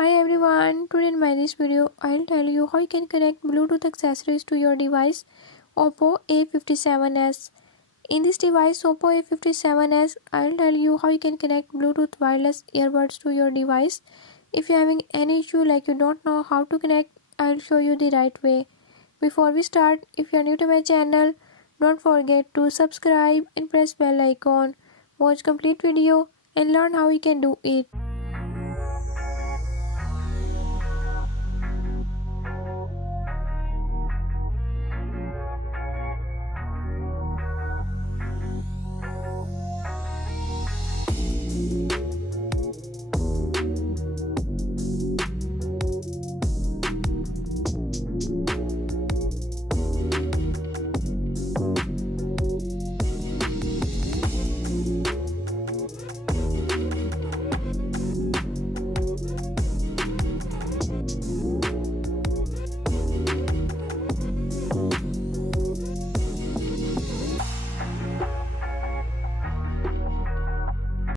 Hi everyone, today in my this video I'll tell you how you can connect Bluetooth accessories to your device Oppo A57s. In this device Oppo A57s, I'll tell you how you can connect Bluetooth wireless earbuds to your device. If you're having any issue like you don't know how to connect, I'll show you the right way. Before we start, if you're new to my channel, don't forget to subscribe and press bell icon. Watch complete video and learn how you can do it.